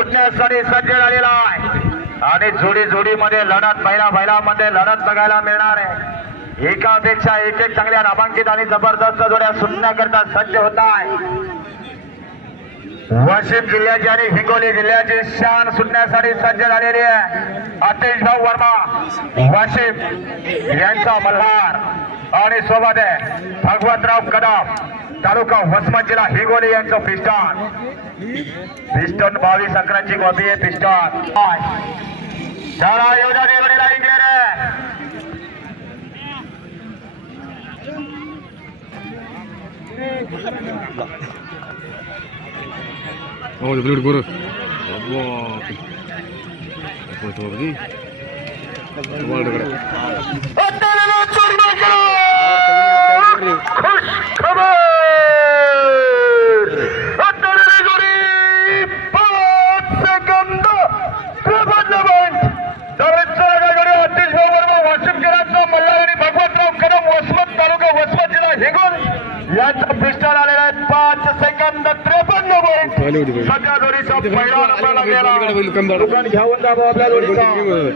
सुटण्यासाठी सज्ज झालेला आहे. आणि जोडी जोडीमध्ये लढत महिला महिलामध्ये लढत बघायला मिळणार आहे. एकापेक्षा एक एक चांगल्या नामांकित आणि जबरदस्त जोड्या सुटण्याकरता सज्ज होत आहे. वाशिम जिल्ह्याची आणि हिंगोली जिल्ह्याची शान सुटण्यासाठी सज्ज झालेली आहे. अतेश भाऊ वर्मा वाशिम यांचा मल्हार आणि सोबत आहे भगवतराव कदम. तालुका वसमत जिल्हा हिंगोली यांचं पिस्टन पिस्टन बावीस अकराची कॉपी आहे पिस्टन चला इकडे रे Oh. Wah. Apa itu ada kada. अत्तरला चूर्ण करो खुश खबर अत्तरला जोडी पाच सेकंद प्रबंध बंद दररोजचा जोडी अतिश भाऊ वर्मा वाशिमकरांचा मल्हार आणि भगवतराव कदम वसमत तालुका वसमत जिल्हा हिंगोल यांचा पिस्टल आलेला आहे. पाच सेकंद त्रेपन्न बाई. सध्या जोडीचा पहिला नंबर बैल लागलेला घ्यावून दाबा आपल्या जोडीचा.